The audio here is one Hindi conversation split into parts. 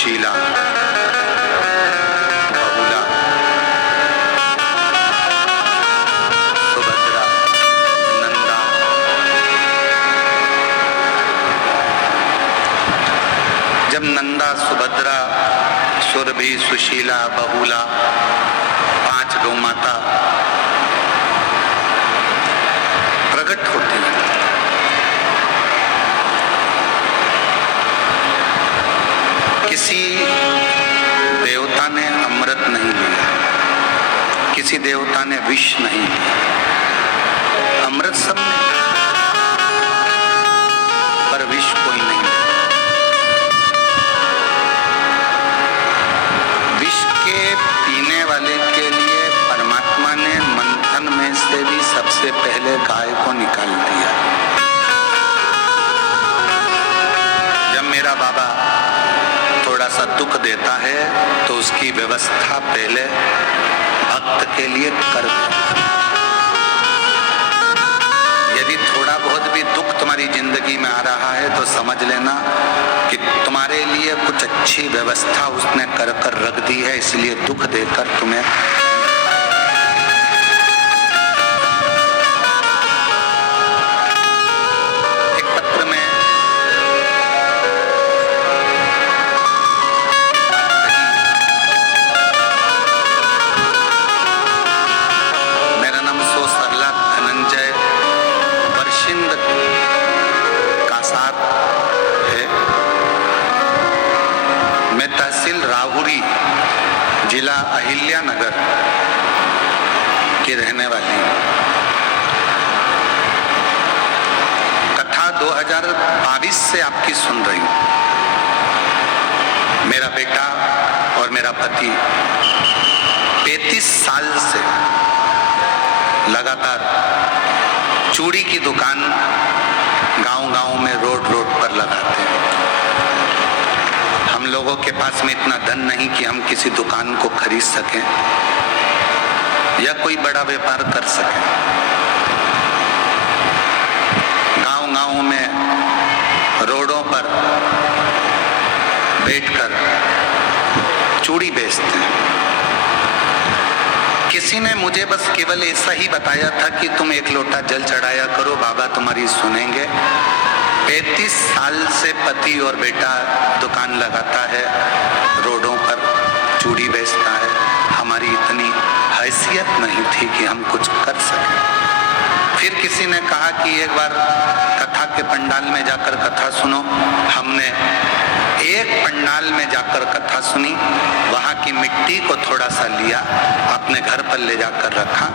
सुशीला बहुला सुभद्रा नंदा। जब नंदा सुभद्रा सुरभि सुशीला बहुला 5 गौ माता प्रकट होती है, किसी देवता ने अमृत नहीं लिया, किसी देवता ने विष नहीं लिया, अमृत सबने पर विष कोई नहीं लिया। विष के पीने वाले के लिए परमात्मा ने मंथन में से भी सबसे पहले गाय को निकाल दिया। जब मेरा बाबा थोड़ा सा दुख देता है तो उसकी व्यवस्था पहले भक्त के लिए कर देता है। यदि थोड़ा बहुत भी दुख तुम्हारी जिंदगी में आ रहा है तो समझ लेना कि तुम्हारे लिए कुछ अच्छी व्यवस्था उसने कर कर रख दी है, इसलिए दुख देकर तुम्हें। एक पत्र में राहुरी जिला अहिल्या नगर की रहने वाली। कथा 2022 से आपकी सुन रही हूं। मेरा बेटा और मेरा पति 35 साल से लगातार चूड़ी की दुकान गांव-गांव में रोड पर लगाते हैं। हम लोगों के पास में इतना धन नहीं कि हम किसी दुकान को खरीद सकें या कोई बड़ा व्यापार कर सकें। गांव-गांव में रोडों पर बैठकर चूड़ी बेचते हैं। किसी ने मुझे बस केवल ऐसा ही बताया था कि तुम 1 लोटा जल चढ़ाया करो, बाबा तुम्हारी सुनेंगे। 35 साल से पति और बेटा दुकान लगाता है, रोडों पर चूड़ी बेचता है। हमारी इतनी हैसियत नहीं थी कि हम कुछ कर सकें। फिर किसी ने कहा कि एक बार कथा के पंडाल में जाकर कथा सुनो। हमने एक पंडाल में जाकर कथा सुनी, वहां की मिट्टी को थोड़ा सा लिया, अपने घर पर ले जाकर रखा,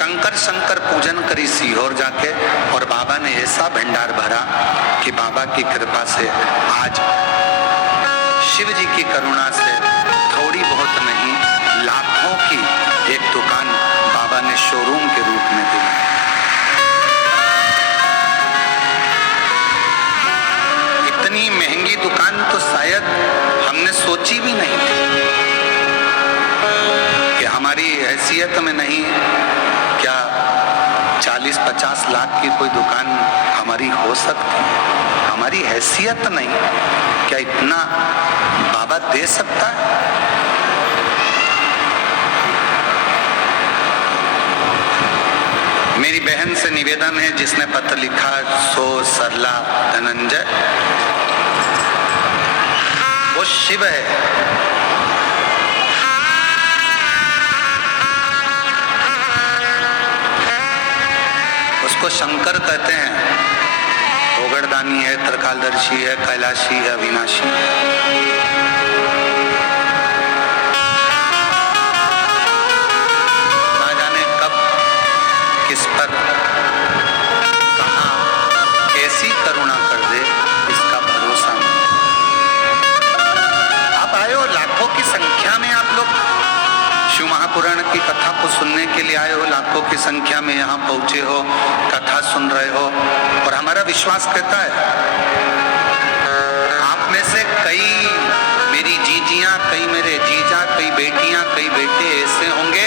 कंकर शंकर पूजन करी सीहोर जाके, और बाबा ने ऐसा भंडार भरा कि बाबा की कृपा से आज शिव जी की करुणा से थोड़ी बहुत नहीं लाखों की एक दुकान बाबा ने शोरूम के रूप में दी। इतनी महंगी दुकान तो शायद हमने सोची भी नहीं थी कि हमारी हैसियत में नहीं, क्या 40-50 लाख की कोई दुकान हमारी हो सकती है? हमारी हैसियत नहीं, क्या इतना बाबा दे सकता है? मेरी बहन से निवेदन है, जिसने पत्र लिखा, सो सरला धनंजय, वो शिव है। उसको शंकर कहते हैं। ओगड़दानी है, त्रिकालदर्शी है, कैलाशी है, अविनाशी है। ना जाने कब किस पर कहां कैसी करुणा कर दे, इसका भरोसा नहीं। आप आए हो लाखों की संख्या में, आप लोग शिव महापुराण की कथा को सुनने के लिए आए हो, लाखों की संख्या में यहाँ पहुंचे हो, कथा सुन रहे हो, और हमारा विश्वास कहता है आप में से कई मेरी जीजियां, कई मेरे जीजा, कई बेटियां, कई बेटे ऐसे होंगे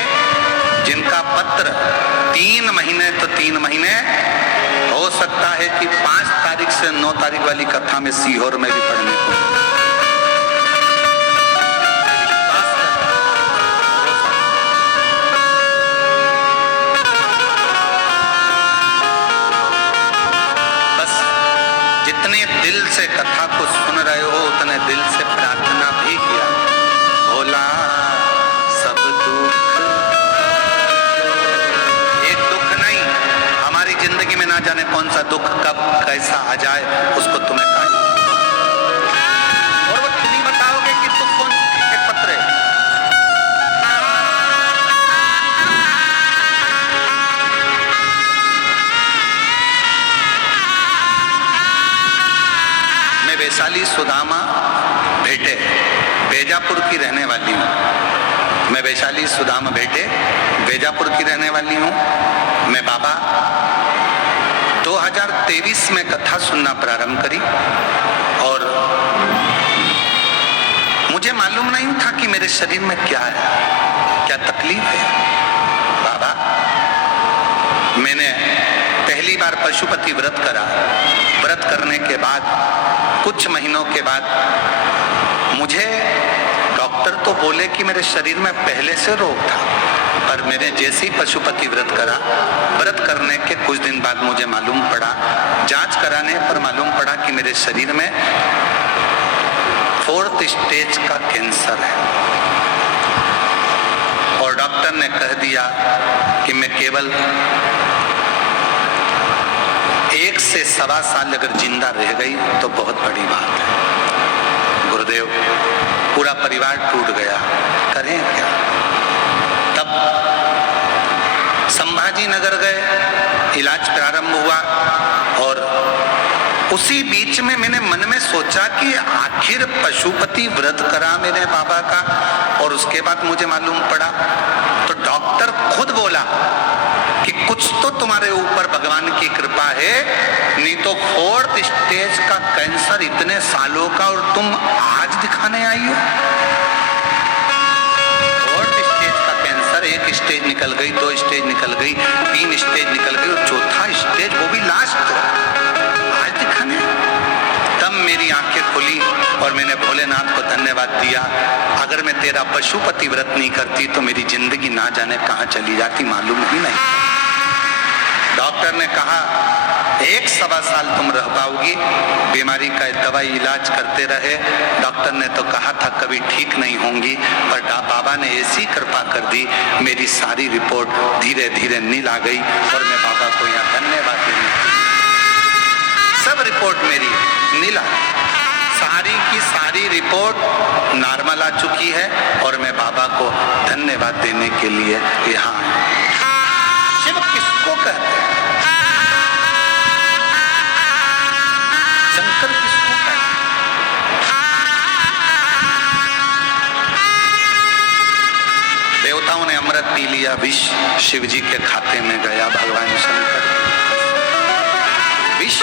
जिनका पत्र 3 महीने तो 3 महीने हो सकता है कि 5 तारीख से 9 तारीख वाली कथा में सीहोर में भी पढ़ने को। जाने कौन सा दुख कब कैसा आ जाए, उसको तुम्हें कहा और वो तुम ही बताओगे कि तुम कौन के पत्र है। मैं वैशाली सुदामा भेटे बेजापुर की रहने वाली हूँ। मैं वैशाली सुदामा भेटे बेजापुर की रहने वाली हूँ। मैं बाबा 2023 में कथा सुनना प्रारंभ करी और मुझे मालूम नहीं था कि मेरे शरीर में क्या है, क्या तकलीफ है। बाबा, मैंने पहली बार पशुपति व्रत करा। व्रत करने के बाद कुछ महीनों के बाद मुझे डॉक्टर तो बोले कि मेरे शरीर में पहले से रोग था, पर मैंने जैसे ही पशुपति व्रत करा, व्रत करने के कुछ दिन बाद मुझे मालूम पड़ा, जांच कराने पर मालूम पड़ा कि मेरे शरीर में 4th स्टेज का कैंसर है। और डॉक्टर ने कह दिया कि मैं केवल 1 से 1.25 साल अगर जिंदा रह गई तो बहुत बड़ी बात है। गुरुदेव, पूरा परिवार टूट गया, करें क्या। तब संभाजी नगर गए, इलाज प्रारंभ हुआ और उसी बीच में मैंने मन में सोचा कि आखिर पशुपति व्रत करा मेरे बाबा का और उसके बाद मुझे मालूम पड़ा। तो डॉक्टर खुद बोला कि कुछ तो तुम्हारे ऊपर भगवान की कृपा है, नहीं तो 4th स्टेज का कैंसर इतने सालों का और तुम आज दिखाने आई हो। 4th स्टेज का कैंसर, 1 स्टेज निकल गई, 2 स्टेज निकल गई, 3 स्टेज निकल गई और 4था स्टेज, वो भी लास्ट, आज दिखाने। तब मेरी आंखें खुली और मैंने भोलेनाथ को धन्यवाद दिया। अगर मैं तेरा पशुपति व्रत नहीं करती तो मेरी जिंदगी ना जाने कहां चली जाती, मालूम ही नहीं। डॉक्टर ने कहा 1-1.25 साल तुम रह पाओगी, बीमारी का दवाई इलाज करते रहे। डॉक्टर ने तो कहा था कभी ठीक नहीं होंगी, पर बाबा ने ऐसी कृपा कर दी, मेरी सारी रिपोर्ट धीरे धीरे नील आ गई और मैं बाबा को यहाँ धन्यवाद देने, सब रिपोर्ट मेरी नील आ गई, सारी की सारी रिपोर्ट नॉर्मल आ चुकी है और मैं बाबा को धन्यवाद देने के लिए यहाँ आया। शिव किसको कहते हैं? शंकर किसको कहते हैं? देवताओं ने अमृत पी लिया, विष शिव जी के खाते में गया, भगवान शंकर विष।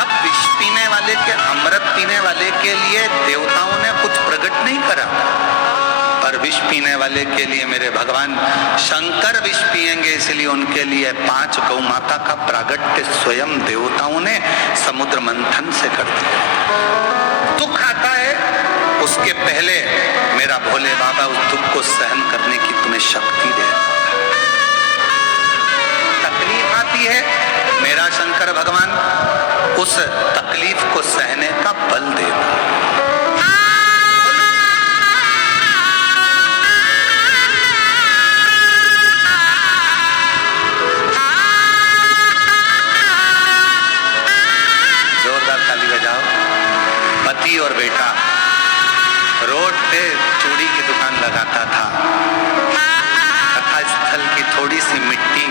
अब विष पीने वाले के, अमृत पीने वाले के लिए देवताओं ने कुछ प्रकट नहीं करा, पर विष पीने वाले के लिए मेरे भगवान शंकर विष पिएंगे, इसलिए उनके लिए 5 गौ माता का प्रागट्य स्वयं देवताओं ने समुद्र मंथन से कर दिया। दुख आता है, उसके पहले मेरा भोले बाबा उस दुख को सहन करने की तुम्हें शक्ति दे। तकलीफ आती है, मेरा शंकर भगवान उस तकलीफ को सहने का बल देता। पति और बेटा रोड पे चूड़ी की दुकान लगाता था। कथा स्थल की थोड़ी सी मिट्टी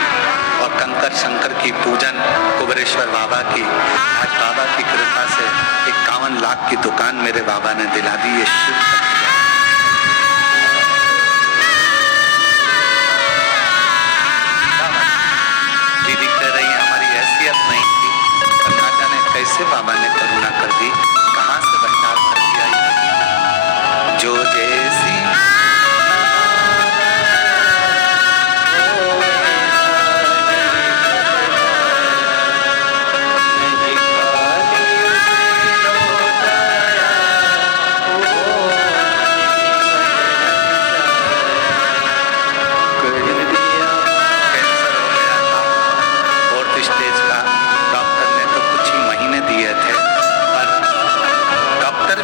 और कंकर शंकर की पूजन कुबेरेश्वर बाबा की, आज बाबा की कृपा से 51 लाख की दुकान मेरे बाबा ने दिला दी। ये शिव दीदी कह रही हमारी हैसियत नहीं थी, पर ना जाने कैसे बाबा ने करुणा कर दी, कहां से भंडार कर दिया। जो जैसी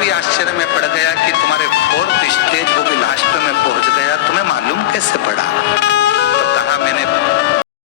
आश्चर्य में पड़